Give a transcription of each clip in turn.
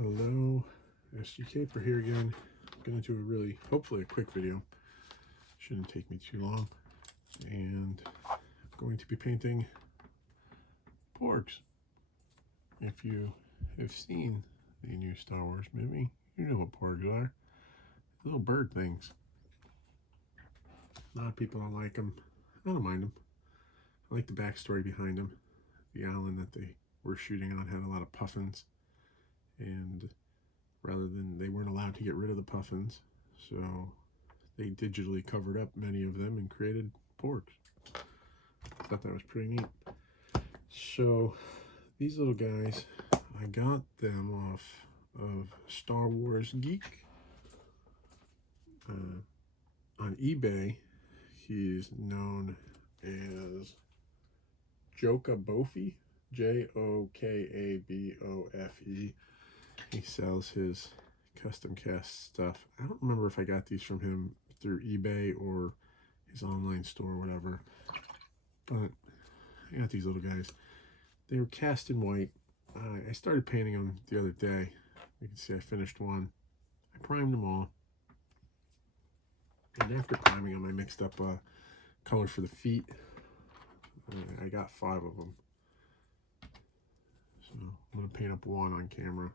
Hello, SGK here again. I'm going to do a really, hopefully a quick video. Shouldn't take me too long. And I'm going to be painting Porgs. If you have seen the new Star Wars movie, you know what Porgs are. Little bird things. A lot of people don't like them. I don't mind them. I like the backstory behind them. The island that they were shooting on had a lot of puffins. And rather than, they weren't allowed to get rid of the puffins, so they digitally covered up many of them and created Porgs. I thought that was pretty neat. So these little guys, I got them off of StarWarsGeek. On eBay, he's known as Jokabofe, Jokabofe. He sells his custom cast stuff. I don't remember if I got these from him through eBay or his online store or whatever, but I got these little guys. They were cast in white. I started painting them the other day. You can see I finished one. I primed them all, and after priming them, I mixed up a color for the feet. I got 5 of them, so I'm going to paint up one on camera.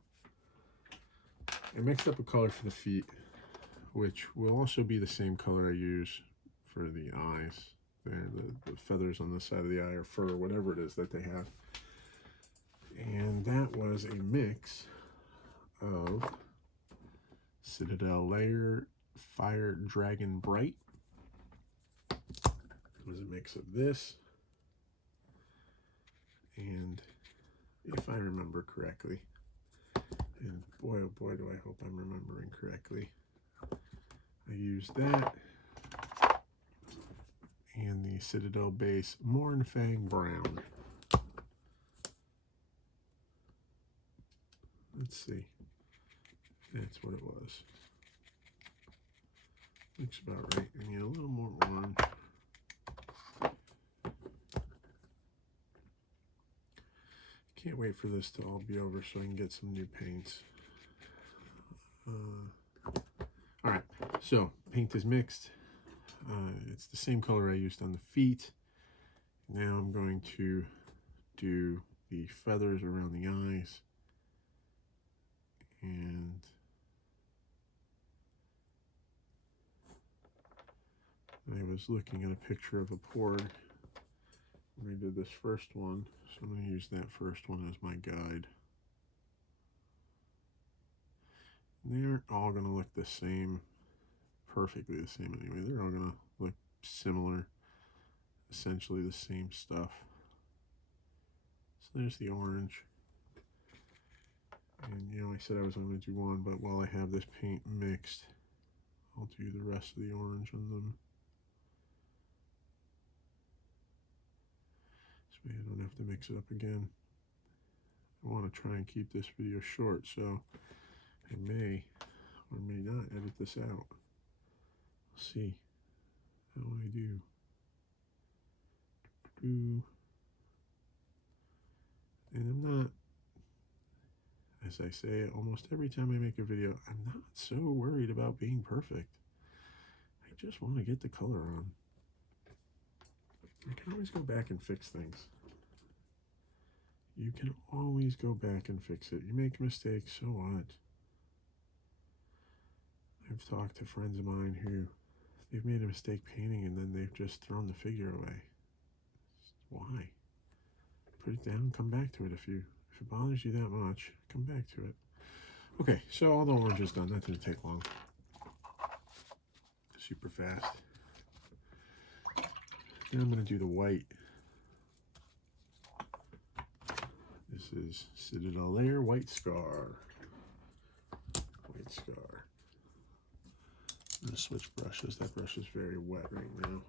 I mixed up a color for the feet, which will also be the same color I use for the eyes. There, the feathers on the side of the eye, or fur, whatever it is that they have. And that was a mix of Citadel Layer Fire Dragon Bright. It was a mix of this, and if I remember correctly, and boy oh boy do I hope I'm remembering correctly, I used that and the Citadel base Mornfang Brown. Let's see, that's what it was. Looks about right. I need a little more orange. Can't wait for this to all be over so I can get some new paints. Alright, so paint is mixed. It's the same color I used on the feet. Now I'm going to do the feathers around the eyes. And I was looking at a picture of a Porg when I did this first one, so I'm going to use that first one as my guide. They're all going to look the same, perfectly the same anyway. They're all going to look similar, essentially the same stuff. So there's the orange. And you know, I said I was only going to do one, but while I have this paint mixed, I'll do the rest of the orange on them. This way I don't have to mix it up again. I want to try and keep this video short, so I may or may not edit this out. We'll see how I do. And I'm not, as I say almost every time I make a video, I'm not so worried about being perfect. I just want to get the color on. I can always go back and fix things. You can always go back and fix it. You make mistakes, so what? I've talked to friends of mine who they've made a mistake painting and then they've just thrown the figure away. Why? Put it down, come back to it. If it bothers you that much, come back to it. Okay, so all the orange is done. That didn't take long. Super fast. Now I'm going to do the white. This is Citadel Layer White Scar. White Scar. I'm going to switch brushes. That brush is very wet right now.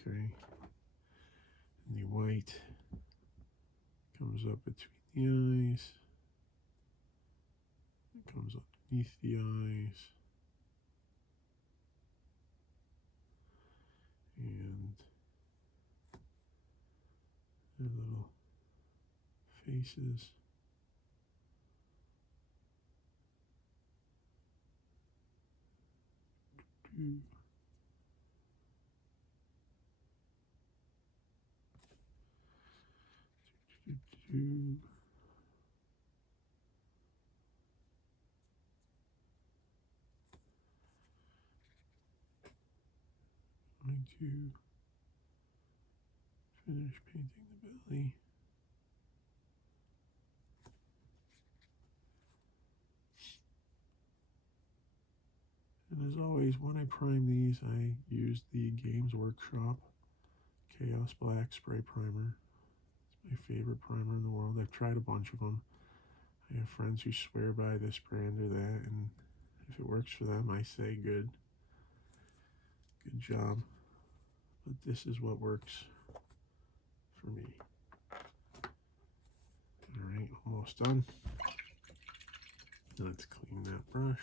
Okay. And the white comes up between the eyes. It comes underneath the eyes. And a little faces. Going to finish painting the belly. And as always, when I prime these, I use the Games Workshop Chaos Black Spray Primer. It's my favorite primer in the world. I've tried a bunch of them. I have friends who swear by this brand or that, and if it works for them, I say good. Good job. But this is what works for me. Alright, almost done. Let's clean that brush.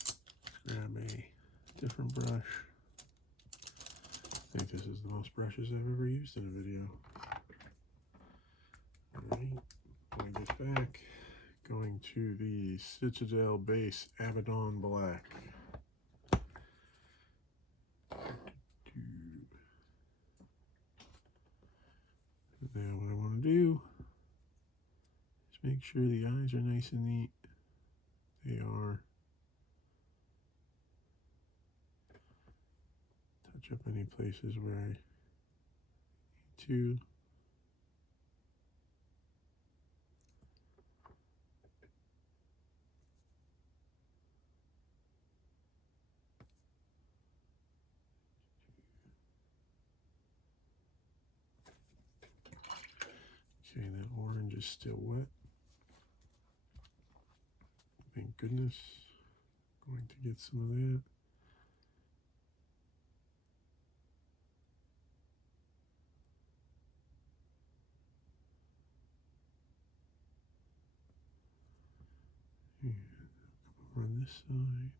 Let's grab a different brush. I think this is the most brushes I've ever used in a video. Alright, putting this back. Going to the Citadel Base Abaddon Black. Now what I want to do is make sure the eyes are nice and neat. They are. Touch up any places where I need to. Okay, that orange is still wet. Thank goodness. Going to get some of that. And come over on this side.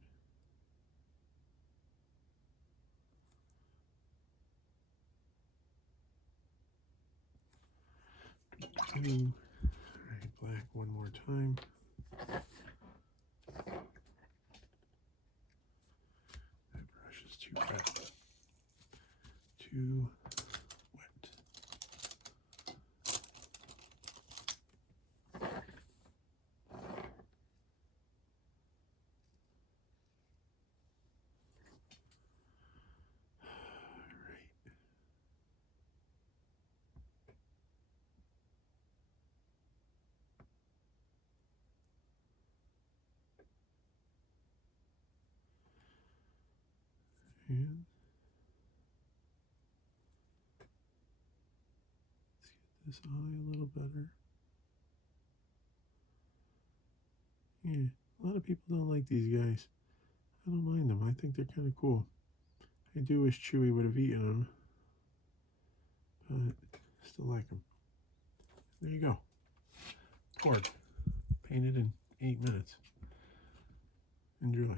Alright, black one more time. That brush is too wet. Too wet. And let's get this eye a little better. Yeah, a lot of people don't like these guys. I don't mind them. I think they're kind of cool. I do wish Chewie would have eaten them, but I still like them. There you go. Porg. Painted in 8 minutes. Enjoy.